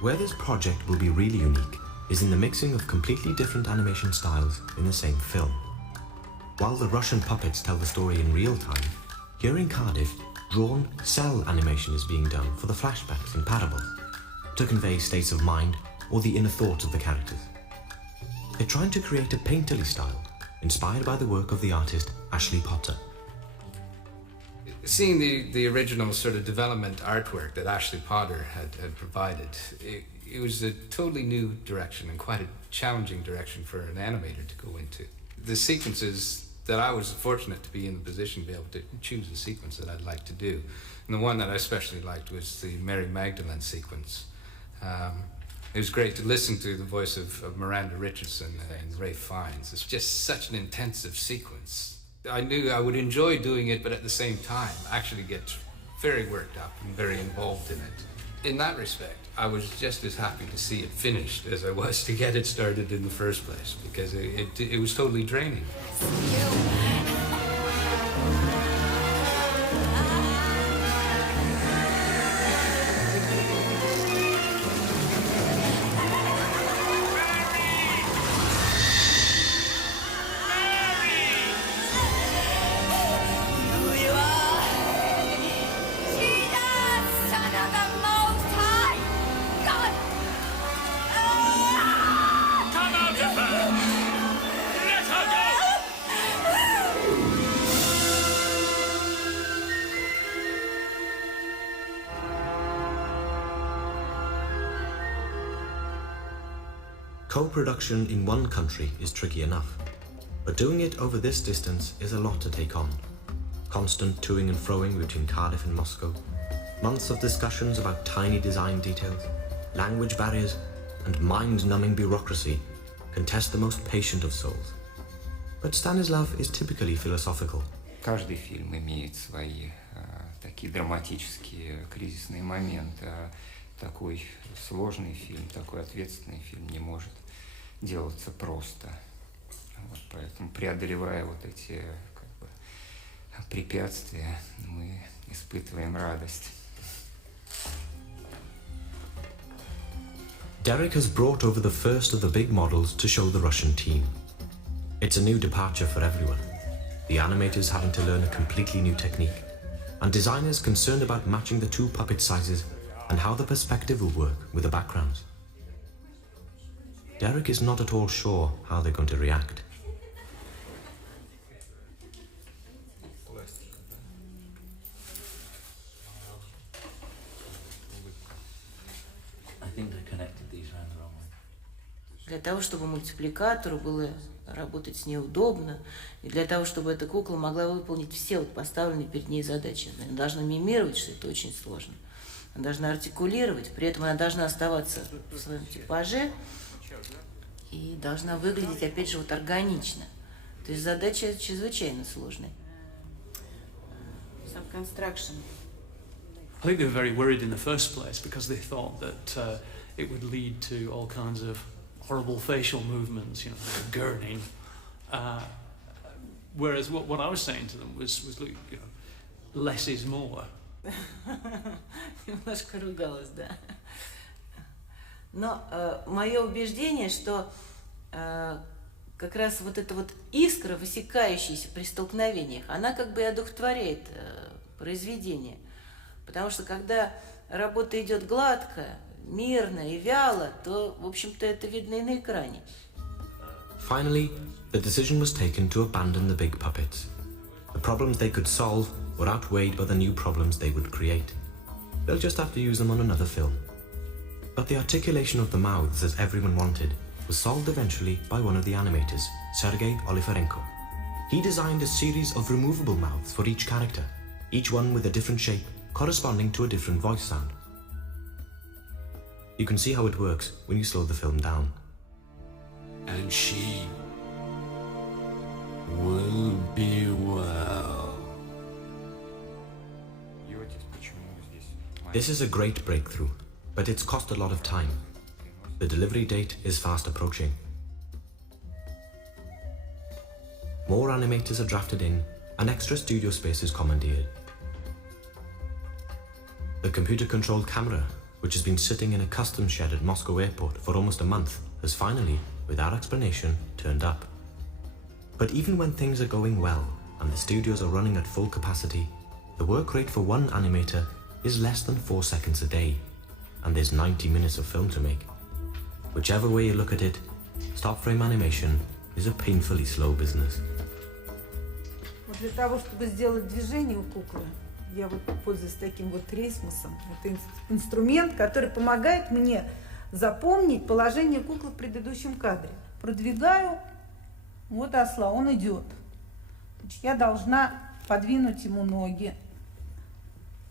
Where this project will be really unique is in the mixing of completely different animation styles in the same film. While the Russian puppets tell the story in real time, here in Cardiff, drawn cell animation is being done for the flashbacks and parables, to convey states of mind or the inner thoughts of the characters. They're trying to create a painterly style, inspired by the work of the artist Ashley Potter. Seeing the original sort of development artwork that Ashley Potter had provided, it was a totally new direction and quite a challenging direction for an animator to go into. The sequences that I was fortunate to be in the position to be able to choose a sequence that I'd like to do. And the one that I especially liked was the Mary Magdalene sequence. It was great to listen to the voice of Miranda Richardson and Ralph Fiennes. It's just such an intensive sequence. I knew I would enjoy doing it, but at the same time, actually get very worked up and very involved in it. In that respect, I was just as happy to see it finished as I was to get it started in the first place, because it was totally draining. Co-production in one country is tricky enough, but doing it over this distance is a lot to take on. Constant toing and froing between Cardiff and Moscow, months of discussions about tiny design details, language barriers, and mind-numbing bureaucracy can test the most patient of souls. But Stanislav is typically philosophical. Каждый фильм имеет свои такие драматические кризисные моменты. Такой сложный фильм, такой ответственный фильм не может делаться просто. Вот поэтому, преодолевая вот эти препятствия, мы испытываем радость. Derek has brought over the first of the big models to show the Russian team. It's a new departure for everyone. The animators having to learn a completely new technique, and designers concerned about matching the two puppet sizes and how the perspective will work with the backgrounds. Derek is not at all sure how they're going to react. I think they connected these around the wrong way. Для того, чтобы мультипликатору было работать с ней удобно, и для того, чтобы эта кукла могла выполнить все вот поставленные перед ней задачи. Она должна мимировать, что это очень сложно. Она должна артикулировать, при этом она должна оставаться в своем типаже и должна выглядеть, опять же, вот органично. То есть задача чрезвычайно сложная. Subconstruction. I think they were very worried in the first place because they thought that it would lead to all kinds of horrible facial movements, you know, gurning. Whereas what I was saying to them was look, you know, less is more. Немножко ругалась, да. Но мое убеждение, что как раз вот эта вот искра, высекающаяся при столкновениях, она как бы и одухотворяет произведение. Потому что когда работа идет гладко, мирно и вяло, то, в общем-то, это видно и на экране. Finally, the decision was taken to abandon the big puppets. The problems they could solve were outweighed by the new problems they would create. They'll just have to use them on another film. But the articulation of the mouths as everyone wanted was solved eventually by one of the animators, Sergei Oliferenko. He designed a series of removable mouths for each character, each one with a different shape corresponding to a different voice sound. You can see how it works when you slow the film down. And she will be well. This is a great breakthrough, but it's cost a lot of time. The delivery date is fast approaching. More animators are drafted in, and extra studio space is commandeered. The computer-controlled camera which has been sitting in a customs shed at Moscow airport for almost a month, has finally, without explanation, turned up. But even when things are going well and the studios are running at full capacity, the work rate for one animator is less than 4 seconds a day, and there's 90 minutes of film to make. Whichever way you look at it, stop frame animation is a painfully slow business. Вот для того, чтобы сделать движение у куклы, я вот пользуюсь таким вот трейсмусом. Это инструмент, который помогает мне запомнить положение куклы в предыдущем кадре. Продвигаю вот осла, он идет. Значит, я должна подвинуть ему ноги,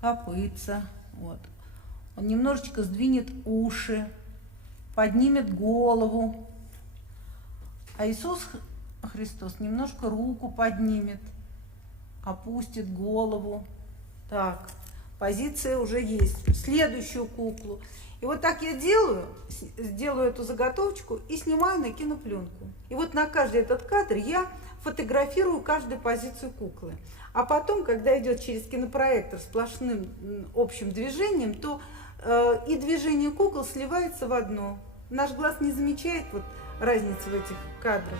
копытца. Вот. Он немножечко сдвинет уши, поднимет голову. А Иисус Христос немножко руку поднимет, опустит голову. Так, позиция уже есть. Следующую куклу. И вот так я сделаю эту заготовочку и снимаю на кинопленку. И вот на каждый этот кадр я фотографирую каждую позицию куклы. А потом, когда идет через кинопроектор сплошным общим движением, то и движение кукол сливается в одно. Наш глаз не замечает вот разницы в этих кадрах.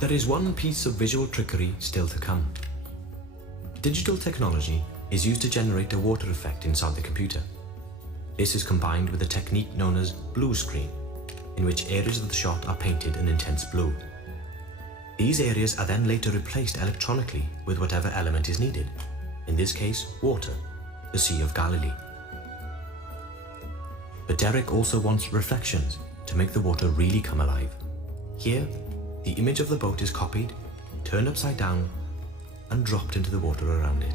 There is one piece of visual trickery still to come. Digital technology is used to generate a water effect inside the computer. This is combined with a technique known as blue screen, in which areas of the shot are painted an intense blue. These areas are then later replaced electronically with whatever element is needed, in this case water, the Sea of Galilee. But Derek also wants reflections to make the water really come alive. Here, the image of the boat is copied, turned upside down, and dropped into the water around it.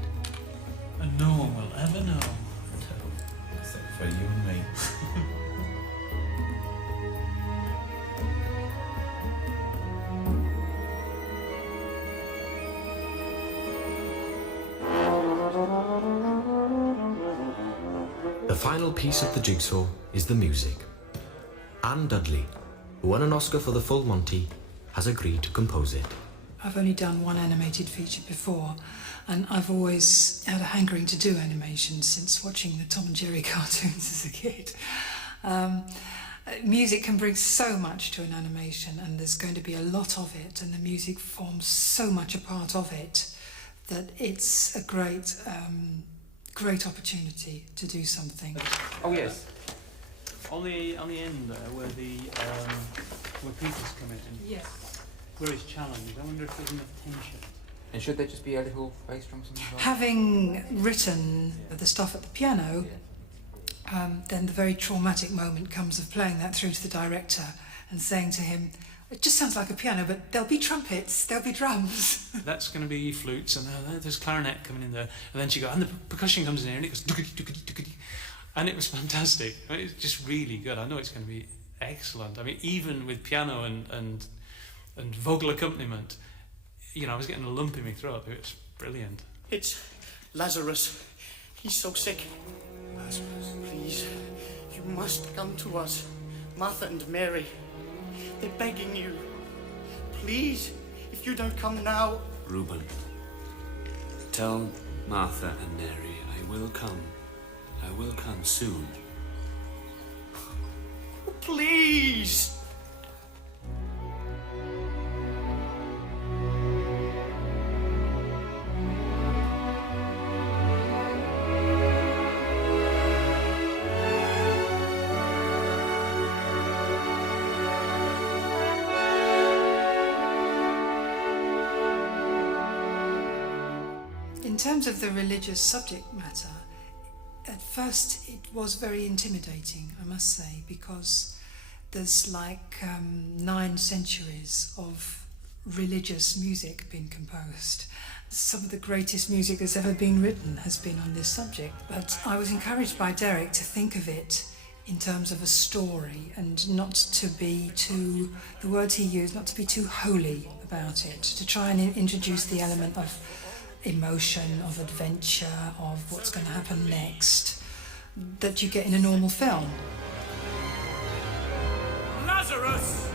And no one will ever know. Except for you and me. The final piece of the jigsaw is the music. Anne Dudley, who won an Oscar for The Full Monty, has agreed to compose it. I've only done one animated feature before, and I've always had a hankering to do animation since watching the Tom and Jerry cartoons as a kid. Music can bring so much to an animation, and there's going to be a lot of it, and the music forms so much a part of it that it's a great opportunity to do something. Oh yes. On the end there, where Peter's come in, Yes. where he's challenged, I wonder if there's enough tension. And should there just be a little bass drum something? Having written the stuff at the piano, then the very traumatic moment comes of playing that through to the director and saying to him, it just sounds like a piano, but there'll be trumpets, there'll be drums. That's going to be flutes, and there's clarinet coming in there, and then she goes, and the percussion comes in here, and it goes, duckety, and it was fantastic. I mean, it's just really good. I know it's going to be excellent. I mean, even with piano and vocal accompaniment, you know, I was getting a lump in my throat. It was brilliant. It's Lazarus. He's so sick. Lazarus, please, you must come to us. Martha and Mary, they're begging you. Please, if you don't come now... Reuben, tell Martha and Mary I will come. I will come soon. Please! In terms of the religious subject matter, at first it was very intimidating, I must say, because there's like 9 centuries of religious music being composed. Some of the greatest music that's ever been written has been on this subject, but I was encouraged by Derek to think of it in terms of a story, and not to be too, the words he used, not to be too holy about it, to try and introduce the element of emotion, of adventure, of what's going to happen next, that you get in a normal film. Lazarus!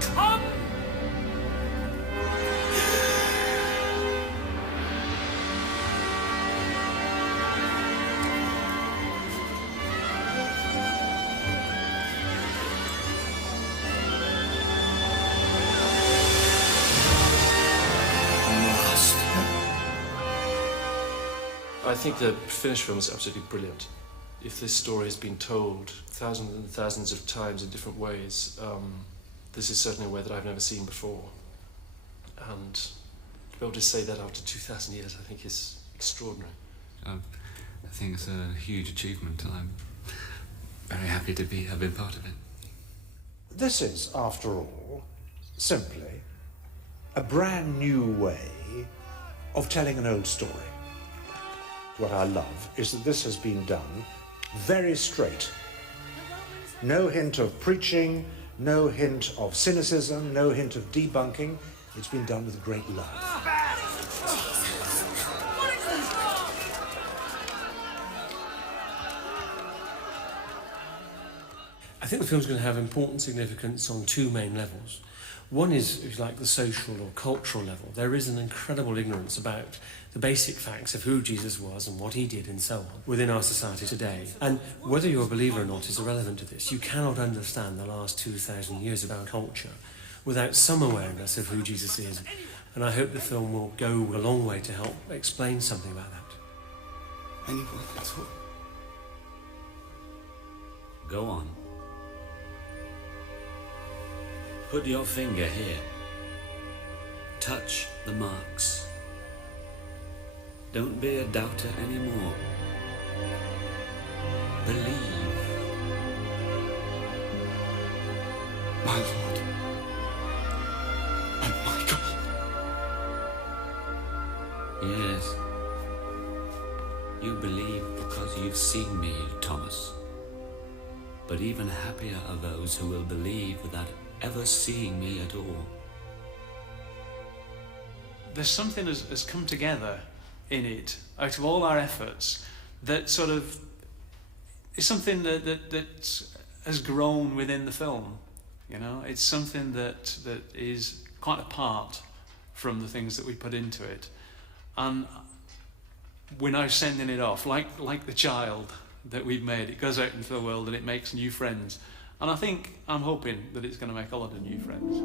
Come! I think the finished film is absolutely brilliant. If this story has been told thousands and thousands of times in different ways, this is certainly a way that I've never seen before. And to be able to say that after 2,000 years, I think is extraordinary. I think it's a huge achievement, and I'm very happy to have been part of it. This is, after all, simply a brand new way of telling an old story. What I love is that this has been done very straight. No hint of preaching, no hint of cynicism, no hint of debunking. It's been done with great love. I think the film's going to have important significance on two main levels. One is, if you like, the social or cultural level. There is an incredible ignorance about the basic facts of who Jesus was and what he did and so on within our society today. And whether you're a believer or not is irrelevant to this. You cannot understand the last 2,000 years of our culture without some awareness of who Jesus is. And I hope the film will go a long way to help explain something about that. Anyone at all? Go on. Put your finger here. Touch the marks. Don't be a doubter anymore. Believe. My Lord and my God. Yes. You believe because you've seen me, Thomas. But even happier are those who will believe without ever seeing me at all. There's something has come together in it, out of all our efforts, that sort of is something that has grown within the film. You know, it's something that is quite apart from the things that we put into it, and we're now sending it off like the child that we've made. It goes out into the world and it makes new friends, and I'm hoping that it's going to make a lot of new friends.